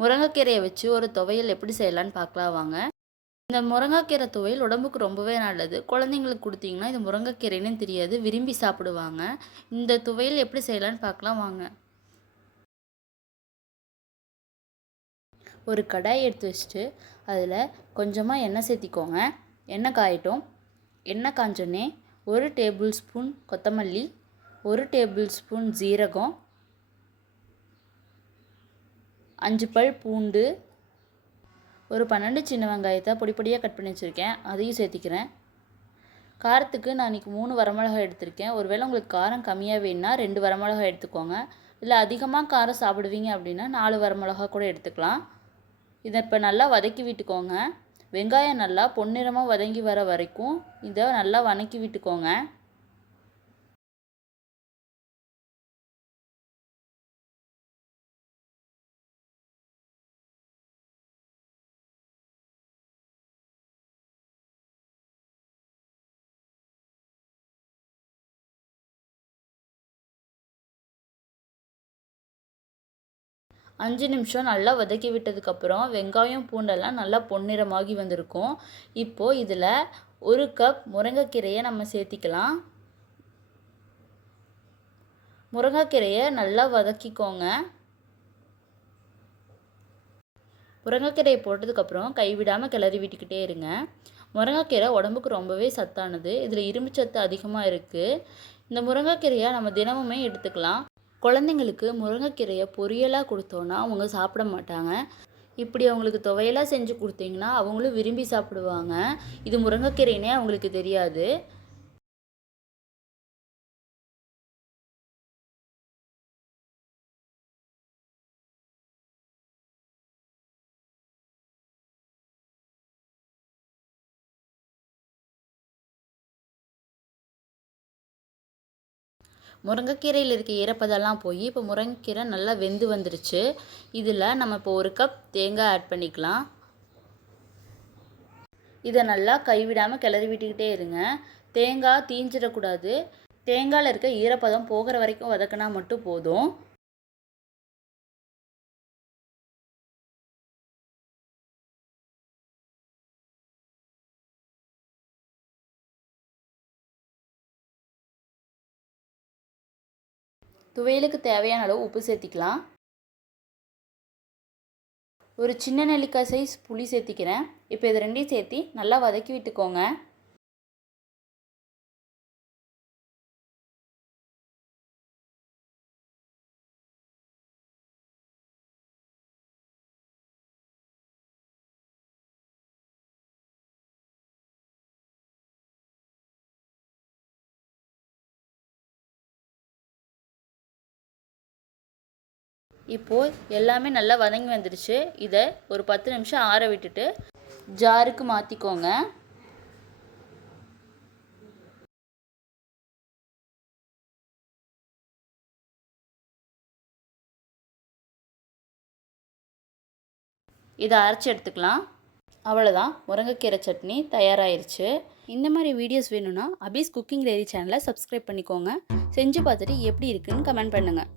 முருங்கைக்கீரையை வச்சு ஒரு துவையல் எப்படி செய்யலான்னு பார்க்கலாம் வாங்க. இந்த முருங்கைக்கீரை துவையல் உடம்புக்கு ரொம்பவே நல்லது. குழந்தைங்களுக்கு கொடுத்தீங்கன்னா இது முருங்கைக்கீரைன்னு தெரியாது. விரும்பி சாப்பிடுவாங்க. இந்த துவையல் எப்படி செய்யலான்னு பார்க்கலாம் வாங்க. ஒரு கடாய் எடுத்து வச்சுட்டு அதில் கொஞ்சமாக எண்ணெய் சேர்த்திக்கோங்க. எண்ணெய் காயட்டும். எண்ணெய் காஞ்சோடனே ஒரு டேபிள் ஸ்பூன் கொத்தமல்லி ஒரு டேபிள் ஸ்பூன் ஜீரகம் அஞ்சு பல் பூண்டு ஒரு பன்னெண்டு சின்ன வெங்காயத்தை பொடி பொடியாக கட் பண்ணி வச்சுருக்கேன். அதையும் சேர்த்திக்கிறேன். காரத்துக்கு நான் இன்றைக்கி மூணு வரமிளகாய் எடுத்திருக்கேன். ஒருவேளை உங்களுக்கு காரம் கம்மியாக வேணுன்னா ரெண்டு வரமிளகாய் எடுத்துக்கோங்க. இல்லை அதிகமாக காரம் சாப்பிடுவீங்க அப்படின்னா நாலு வரமிளகா கூட எடுத்துக்கலாம். இதை இப்போ நல்லா வதக்கி விட்டுக்கோங்க. வெங்காயம் நல்லா பொன்னிறமாக வதங்கி வர வரைக்கும் இதை நல்லா வதக்கி விட்டுக்கோங்க. அஞ்சு நிமிஷம் நல்லா வதக்கி விட்டதுக்கப்புறம் வெங்காயம் பூண்டெல்லாம் நல்லா பொன்னிறமாகி வந்திருக்கும். இப்போது இதில் ஒரு கப் முருங்கைக்கீரையை நம்ம சேர்த்திக்கலாம். முருங்கைக்கீரையை நல்லா வதக்கிக்கோங்க. முருங்கைக்கீரையை போட்டதுக்கப்புறம் கைவிடாமல் கிளறி விட்டுக்கிட்டே இருங்க. முருங்கைக்கீரை உடம்புக்கு ரொம்பவே சத்தானது. இதில் இரும்பு சத்து அதிகமாக இருக்குது. இந்த முருங்கைக்கீரையை நம்ம தினமுமே எடுத்துக்கலாம். குழந்தைங்களுக்கு முருங்கைக்கீரையை பொரியலாக கொடுத்தோன்னா அவங்க சாப்பிட மாட்டாங்க. இப்படி அவங்களுக்கு துவையலாக செஞ்சு கொடுத்தீங்கன்னா அவங்களும் விரும்பி சாப்பிடுவாங்க. இது முருங்கைக்கீரைன்னே அவங்களுக்கு தெரியாது. முருங்கைக்கீரையில் இருக்க ஈரப்பதெல்லாம் போய் இப்போ முருங்கைக்கீரை நல்லா வெந்து வந்துருச்சு. இதில் நம்ம இப்போ ஒரு கப் தேங்காய் ஆட் பண்ணிக்கலாம். இதை நல்லா கைவிடாமல் கிளறி விட்டுக்கிட்டே இருங்க. தேங்காய் தீஞ்சிடக்கூடாது. தேங்காயில் இருக்க ஈரப்பதம் போகிற வரைக்கும் வதக்கினா மட்டும் போதும். துவையலுக்கு தேவையான அளவு உப்பு சேர்த்திக்கலாம். ஒரு சின்ன நெல்லிக்காய் சைஸ் புளி சேர்த்திக்கிறேன். இப்போ இது ரெண்டையும் சேர்த்தி நல்லா வதக்கி விட்டுக்கோங்க. இப்போது எல்லாமே நல்லா வதங்கி வந்துடுச்சு இதை ஒரு பத்து நிமிஷம் ஆற விட்டுட்டு ஜாருக்கு மாற்றிக்கோங்க இதை அரைச்சி எடுத்துக்கலாம். அவ்வளோதான் முருங்கைக்கீரை சட்னி தயாராகிருச்சு இந்த மாதிரி வீடியோஸ் வேணும்னா அபீஸ் குக்கிங் டைரி சேனலை சப்ஸ்கிரைப் பண்ணிக்கோங்க. செஞ்சு பார்த்துட்டு எப்படி இருக்குன்னு கமெண்ட் பண்ணுங்கள்